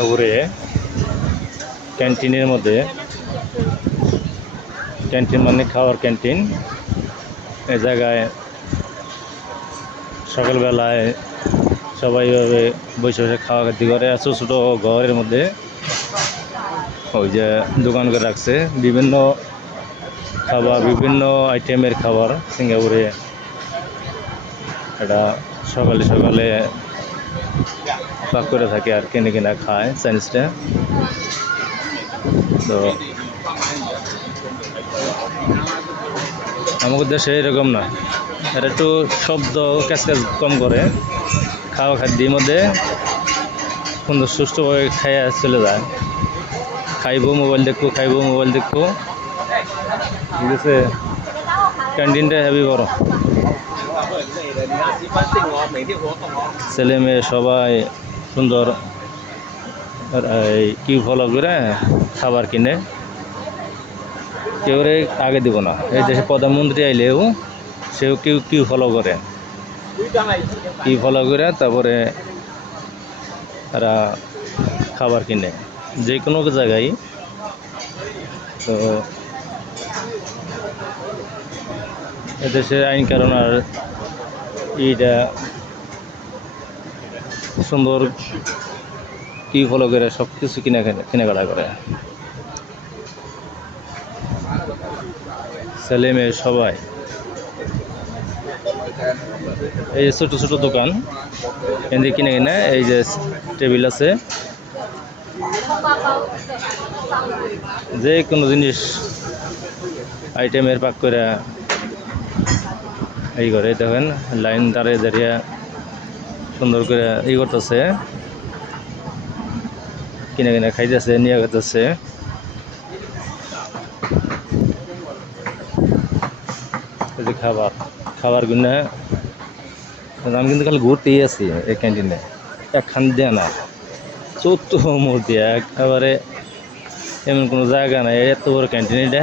উপরে ক্যান্টিনের মধ্যে, ক্যান্টিন মানে খাওয়ার ক্যান্টিন। এই জায়গায় সকালবেলায় সবাই এভাবে বসে বসে খাওয়া খাতি করে। ছোটো ছোটো ঘরের মধ্যে ওই যে দোকান করে রাখছে বিভিন্ন খাবার, বিভিন্ন আইটেমের খাবার। সিঙ্গাপুরে এটা সকালে সকালে পাক করে থাকে আর কিনে কিনা খায় চাইনিজটা। তো আমাদের দেশে এরকম না, এটা একটু শব্দ ক্যাচ কম করে, খাওয়া খাদ্যের মধ্যে সুন্দর সুষ্ঠুভাবে খাইয়া চলে যায়। খাইবো মোবাইল দেখবো, খাইবো মোবাইল দেখবো, ঠিক আছে। ক্যান্টিনটা হেভি বড়, ছেলে মেয়ে সবাই সুন্দর এই কিউ ফলো করে খাবার কিনে। কেউ আগে দিব না, এই দেশে প্রধানমন্ত্রী আইলেও সেও কিউ ফলো করে, কিউ ফলো করে তারপরে তারা খাবার কিনে যে কোনো জায়গায়। তো এদেশের আইন কারণ আর এইটা সুন্দর কিউ ফলো করে সব কিছু কেনাকাটা করে। ছেলে মেয়ে সবাই এই যে ছোটো ছোটো দোকান এদিকে কিনে কিনে, এই যে টেবিল আছে, যে কোনো জিনিস আইটেমের পাক করে এই করে। দেখেন লাইন দাঁড়িয়ে দাঁড়িয়ে সুন্দর করে ই করতেছে, কিনে কিনে খাইতেছে, নিয়ে গেতেছে। এই যে খাবার গুনে আমি কিন্তু খালি ঘুরতেই আছি এই ক্যান্টিনে, একখান দিয়ে না, চতুর্থ মূর্তি একেবারে এমন কোনো জায়গা নাই, এত বড় ক্যান্টিন এটা।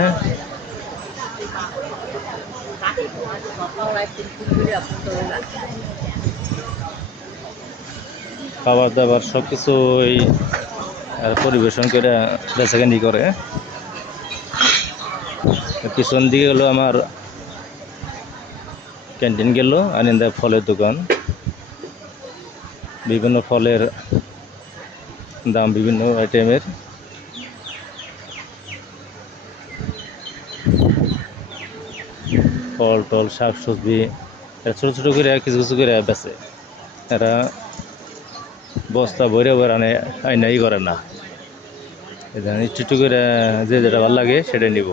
খাবার দাবার সব কিছুই পরিবেশন করে বেচাকেনি করে। পিছন দিকে হলো আমার ক্যান্টিন গেল, আর ইন্দা ফলের দোকান। বিভিন্ন ফলের দাম, বিভিন্ন আইটেমের। ফল টল শাক সবজি ছোটো ছোটো করে কিছু কিছু করে বেচে। এরা বস্তা ভরে ভরে আইনাই করে না, একটু করে যে যেটা ভালো লাগে সেটাই নিব।